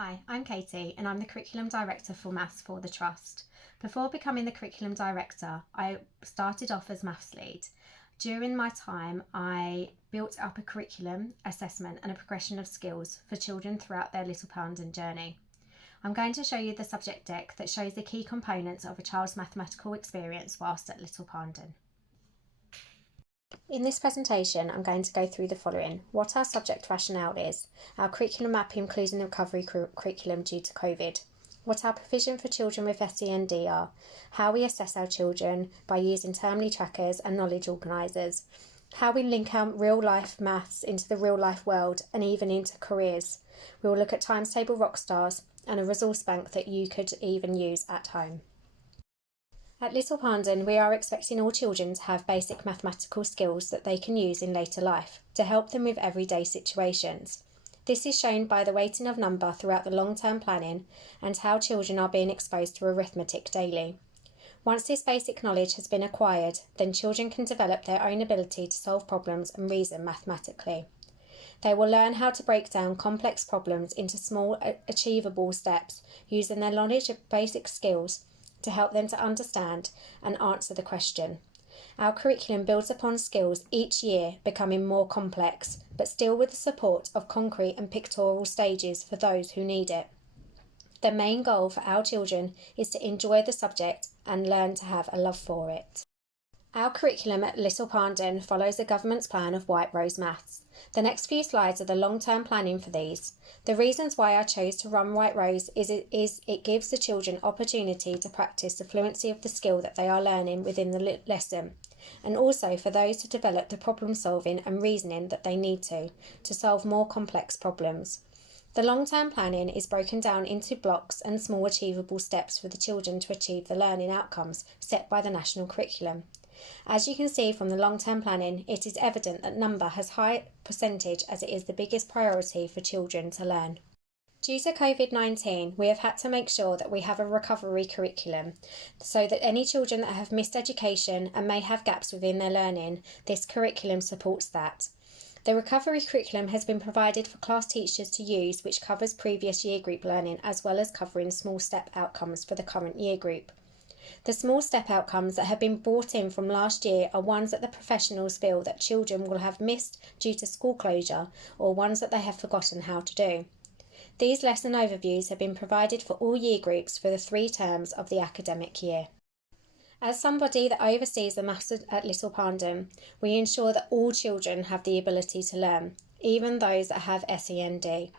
Hi, I'm Katie and I'm the Curriculum Director for Maths for the Trust. Before becoming the Curriculum Director, I started off as Maths Lead. During my time, I built up a curriculum, assessment and a progression of skills for children throughout their Little Poundin journey. I'm going to show you the subject deck that shows the key components of a child's mathematical experience whilst at Little Poundin. In this presentation, I'm going to go through the following: what our subject rationale is, our curriculum map including the recovery curriculum due to COVID, what our provision for children with SEND are, how we assess our children by using termly trackers and knowledge organisers, how we link our real life maths into the real life world and even into careers. We will look at Timetable Rocks and a resource bank that you could even use at home. At Little Poundin, we are expecting all children to have basic mathematical skills that they can use in later life to help them with everyday situations. This is shown by the weighting of number throughout the long-term planning and how children are being exposed to arithmetic daily. Once this basic knowledge has been acquired, then children can develop their own ability to solve problems and reason mathematically. They will learn how to break down complex problems into small, achievable steps using their knowledge of basic skills to help them to understand and answer the question. Our curriculum builds upon skills each year becoming more complex, but still with the support of concrete and pictorial stages for those who need it. The main goal for our children is to enjoy the subject and learn to have a love for it. Our curriculum at Little Poundin follows the government's plan of White Rose Maths. The next few slides are the long-term planning for these. The reasons why I chose to run White Rose is it gives the children opportunity to practice the fluency of the skill that they are learning within the lesson, and also for those to develop the problem solving and reasoning that they need to solve more complex problems. The long-term planning is broken down into blocks and small achievable steps for the children to achieve the learning outcomes set by the national curriculum. As you can see from the long-term planning, it is evident that number has high percentage as it is the biggest priority for children to learn. Due to COVID-19, we have had to make sure that we have a recovery curriculum so that any children that have missed education and may have gaps within their learning, this curriculum supports that. The recovery curriculum has been provided for class teachers to use, which covers previous year group learning as well as covering small step outcomes for the current year group. The small step outcomes that have been brought in from last year are ones that the professionals feel that children will have missed due to school closure or ones that they have forgotten how to do. These lesson overviews have been provided for all year groups for the 3 terms of the academic year. As somebody that oversees the maths at Little Poundin, we ensure that all children have the ability to learn, even those that have SEND.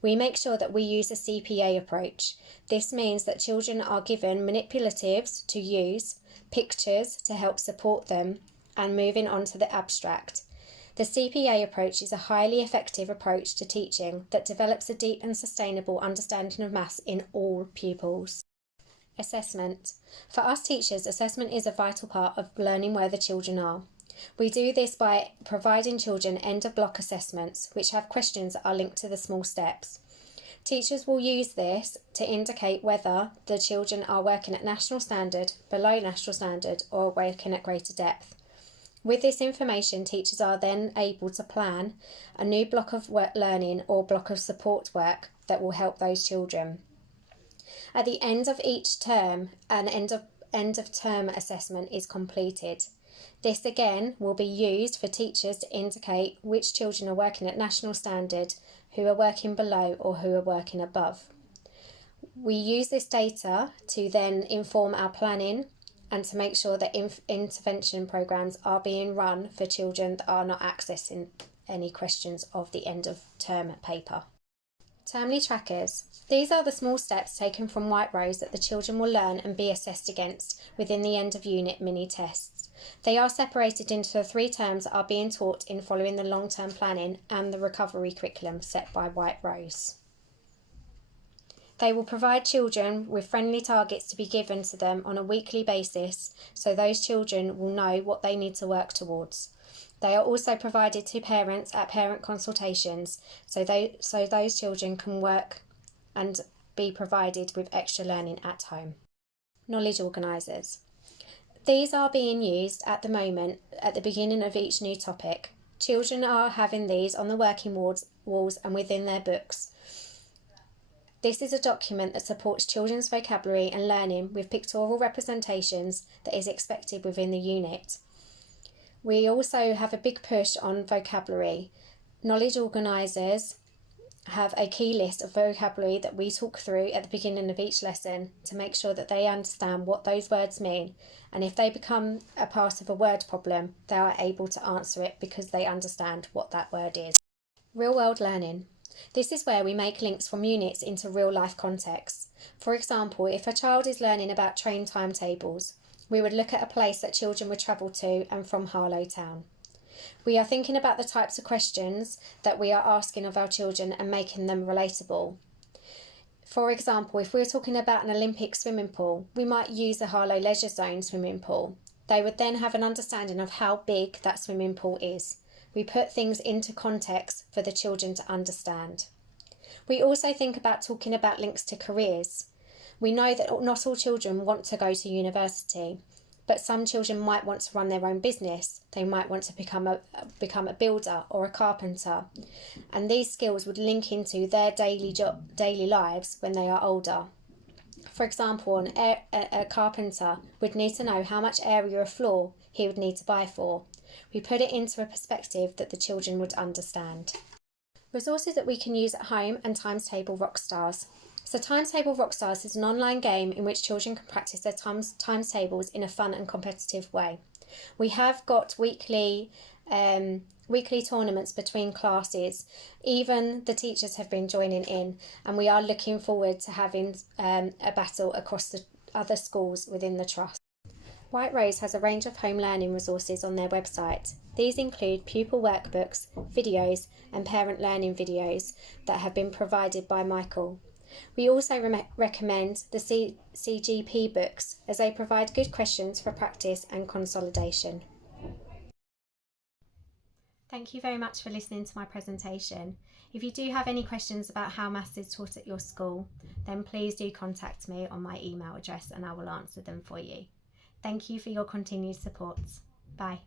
We make sure that we use a CPA approach. This means that children are given manipulatives to use, pictures to help support them, and moving on to the abstract. The CPA approach is a highly effective approach to teaching that develops a deep and sustainable understanding of maths in all pupils. Assessment. For us teachers, assessment is a vital part of learning where the children are. We do this by providing children end-of-block assessments, which have questions that are linked to the small steps. Teachers will use this to indicate whether the children are working at national standard, below national standard, or working at greater depth. With this information, teachers are then able to plan a new block of work learning or block of support work that will help those children. At the end of each term, an end-of-term assessment is completed. This again will be used for teachers to indicate which children are working at national standard, who are working below or who are working above. We use this data to then inform our planning and to make sure that intervention programmes are being run for children that are not accessing any questions of the end of term paper. Termly trackers. These are the small steps taken from White Rose that the children will learn and be assessed against within the end of unit mini tests. They are separated into the 3 terms that are being taught in following the long-term planning and the recovery curriculum set by White Rose. They will provide children with friendly targets to be given to them on a weekly basis so those children will know what they need to work towards. They are also provided to parents at parent consultations so those children can work and be provided with extra learning at home. Knowledge organisers. These are being used at the moment at the beginning of each new topic. Children are having these on the working walls and within their books. This is a document that supports children's vocabulary and learning with pictorial representations that is expected within the unit. We also have a big push on vocabulary. Knowledge organisers have a key list of vocabulary that we talk through at the beginning of each lesson to make sure that they understand what those words mean, and if they become a part of a word problem, they are able to answer it because they understand what that word is. Real world learning. This is where we make links from units into real life contexts. For example, if a child is learning about train timetables, we would look at a place that children would travel to and from Harlow Town. We are thinking about the types of questions that we are asking of our children and making them relatable. For example, if we're talking about an Olympic swimming pool, we might use a Harlow Leisure Zone swimming pool. They would then have an understanding of how big that swimming pool is. We put things into context for the children to understand. We also think about talking about links to careers. We know that not all children want to go to university, but some children might want to run their own business. They might want to become a builder or a carpenter, and these skills would link into their daily lives when they are older. For example, a carpenter would need to know how much area of floor he would need to buy for. We put it into a perspective that the children would understand. Resources that we can use at home and Timetable Rockstars. So Timetable Rockstars is an online game in which children can practice their timetables in a fun and competitive way. We have got weekly tournaments between classes. Even the teachers have been joining in, and we are looking forward to having a battle across the other schools within the trust. White Rose has a range of home learning resources on their website. These include pupil workbooks, videos and parent learning videos that have been provided by Michael. We also recommend the CGP books as they provide good questions for practice and consolidation. Thank you very much for listening to my presentation. If you do have any questions about how maths is taught at your school, then please do contact me on my email address and I will answer them for you. Thank you for your continued support. Bye.